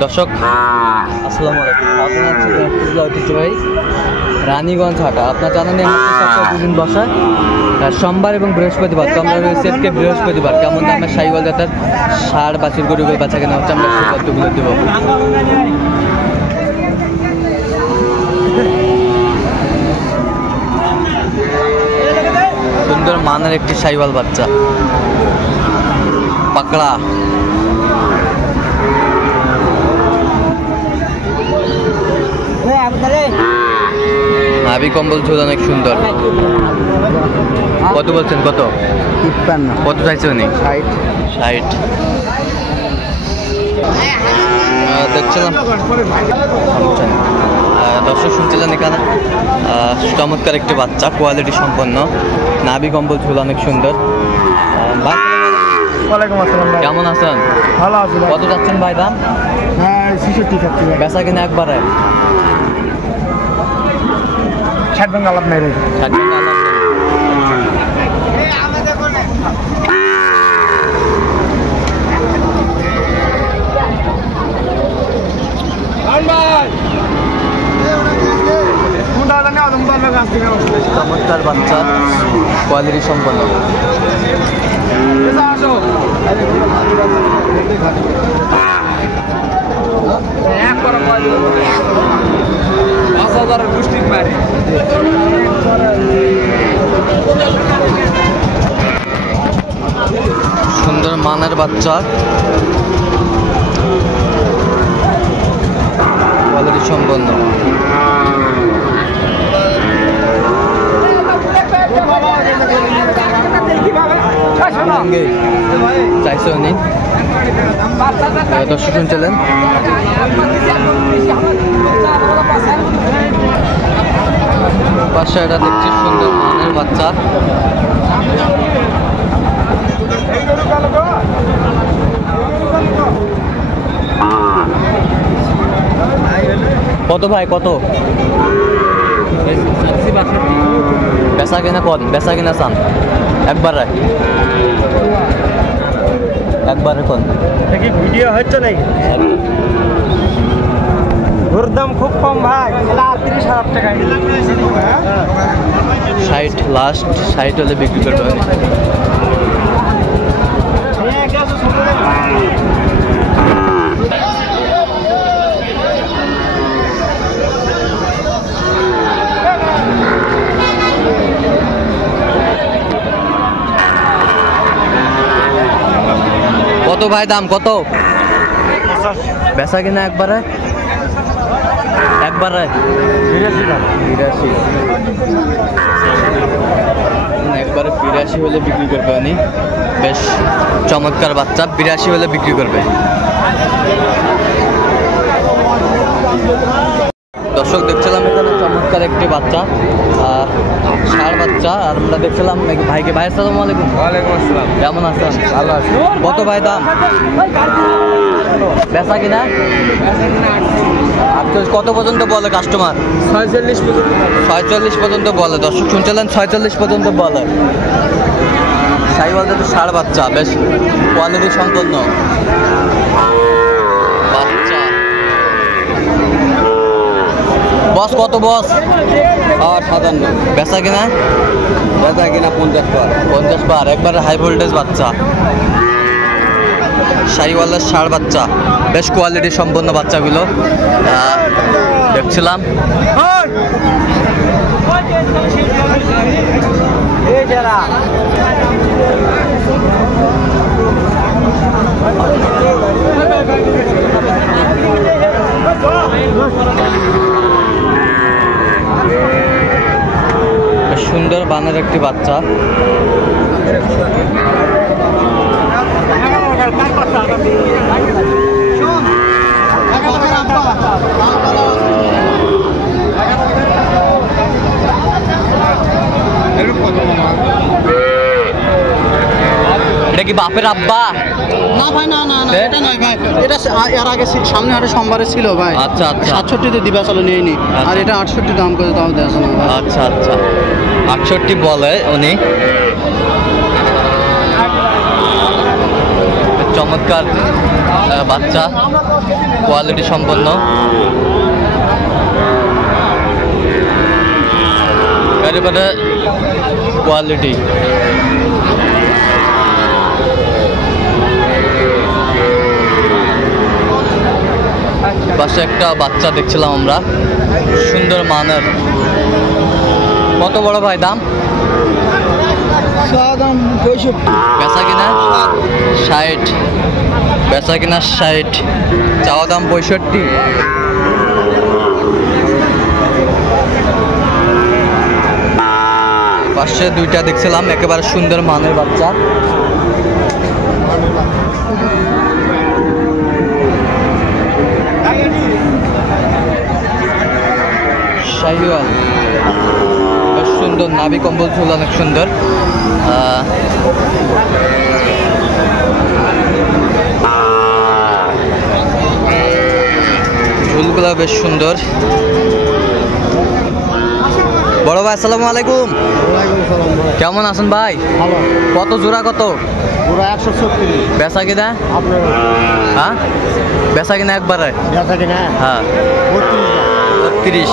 দর্শক আসসালামু আলাইকুম, আপনার ঐতিহ্যবাহী রানীগঞ্জ হাটা। আপনার জানেন সপ্তাহে দুদিন বসা, সোমবার এবং বৃহস্পতিবার। তো আমরা রয়েছি আজকে বৃহস্পতিবার। কেমন দামের সাইওয়াল জাতের ষাঁড় বাছুর গরুগুলো বাচ্চা কেনা হচ্ছে আমরা সেই তথ্যগুলো দেব। সুন্দর মানের একটি সাইওয়াল বাচ্চা, পাকড়া। নাভি কম্বল ঝোল অনেক সুন্দর। কত বলছেন? কত? 53। কত চাইছে উনি? 60। দেখছিলাম দর্শক শুনছিলেন এখানে চমৎকার একটি বাচ্চা, কোয়ালিটি সম্পন্ন, নাভি কম্বল ঝোল অনেক সুন্দর। কেমন আছেন? ভালো আছি। কত যাচ্ছেন ভাই দাম? হ্যাঁ 66 খাচ্ছি। বেচা কিনা একবারে 60 ভাঙা লাভ নাই রে। 60 টাকা আলাদা। চমৎকার বাচ্চা, কোয়ালিটি সম্পন্ন। সুন্দর মানের বাচ্চা, কোয়ালিটি সম্পন্ন। চাইছে উনি। দর্শক শুনছিলেন পাশে এটা দেখছি সুন্দর মানের বাচ্চা। কত ভাই কত? বেচা কিনা কত? বেচা কিনা চান একবারে কোন ভিডিও হচ্ছে নাকি? ওর দাম খুব কম ভাই, 30,000 টাকা। 60 লাস্ট, 60 হলে বিক্রি করতে হবে। কত ভাই দাম? কত বেচা কিনা একবারে? 82 একবারে 82 হলে বিক্রি করবে উনি। বেশ চমৎকার বাচ্চা, 82 হলে বিক্রি করবে। দর্শক দেখছিলাম এখানে চমৎকার একটি বাচ্চা, ষাঁড় বাচ্চা। আর আমরা দেখছিলাম ভাইকে। ভাই আসসালামু আলাইকুম। ওয়ালাইকুম আসসালাম। কেমন আছেন? ভালো আছি। কত ভাই দাম? বেচা কিনা? কত পর্যন্ত বলে কাস্টমার? 46 পর্যন্ত বলে। দর্শক শুনছিলেন 46 পর্যন্ত বলে। সাইওয়ালদের তো ষাঁড় বাচ্চা, বেশ কোয়ালিটি সম্পন্ন বাচ্চা। বস কত বস? 57। বেচা কিনা? 50 বার। একবারে হাই ভোল্টেজ বাচ্চা, শাহিওয়ালের ষাঁড় বাচ্চা, বেশ কোয়ালিটি সম্পন্ন বাচ্চাগুলো দেখছিলাম। সুন্দর বানের একটি বাচ্চা। এটা কি বাপের আব্বা? না ভাই, না না না, এটা নয় ভাই। এটা এর আগে সামনে হাটে সোমবারে ছিল ভাই। আচ্ছা আচ্ছা। 67-তে দিবা চলো নিয়ে নি। আর এটা 68 দাম করে তাও দেওয়া না। আচ্ছা আচ্ছা, 68 বলে উনি। চমৎকার বাচ্চা, কোয়ালিটি সম্পন্ন। একেবারে কোয়ালিটি। পাশে একটা বাচ্চা দেখছিলাম আমরা, সুন্দর মানের। কত বড় ভাই দাম? বেচা কিনা 60, বেচা কিনা 60, চাওয়া দাম 65। পাশে দুইটা দেখছিলাম, একেবারে সুন্দর মানের বাচ্চা। শাহিওয়াল, বেশ সুন্দর, নাভি কম্বল ঝুল অনেক সুন্দর। ঝুলগুলা বেশ সুন্দর। বড় ভাই আসসালামু আলাইকুম। কেমন আছেন ভাই? কত জোড়া? কত? 170। বেচা কিনা? হ্যাঁ, বেচা কিনা একবারে? হ্যাঁ 32।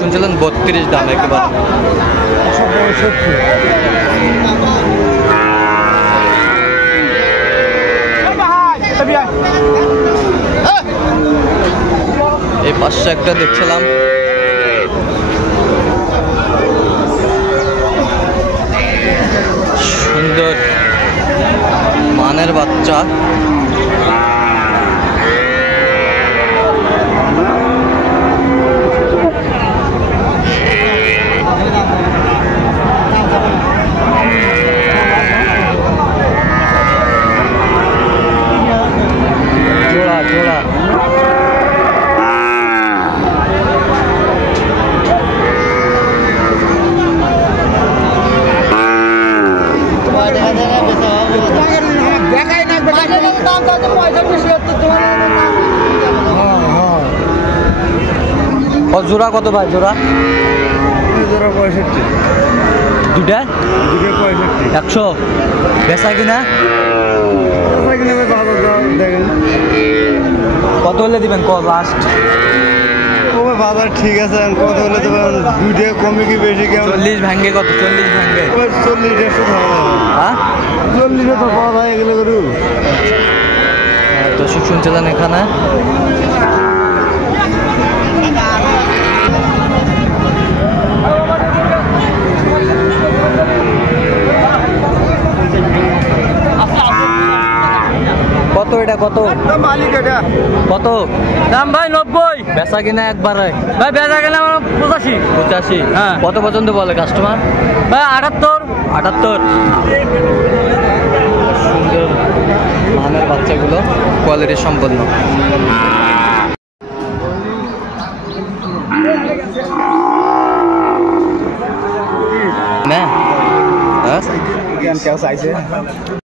শুনছিলেন 32 দাম একেবারে। এই পাশে একটা দেখছিলাম, সুন্দর মানের বাচ্চা। জোড়া জোড়া জোড়া কত ভাই? জোড়া 65। দুইটা 65। 100। বেচা কিনা কত হলে দিবেন? লাস্ট বাজার ঠিক আছে, কত হলে দেবেন? দুইটা কমে কি বেশি? 40 ভাঙ্গে। কত? 40 ভাঙ্গে। 40 হ্যাঁ 40 তো পাওয়া যায় এগুলো গরু। দর্শক শুনছিলেন এখানে কত? এটা কত? কত দাম ভাই 90। বেচা কিনা একবারে? ভাই বেচা কিনা 85। 85। হ্যাঁ। কত পর্যন্ত বলে কাস্টমার? ভাই 78। 78। সুন্দর মানের বাচ্চাগুলো, কোয়ালিটি সম্পন্ন। না হ্যাঁ কেউ চাইছে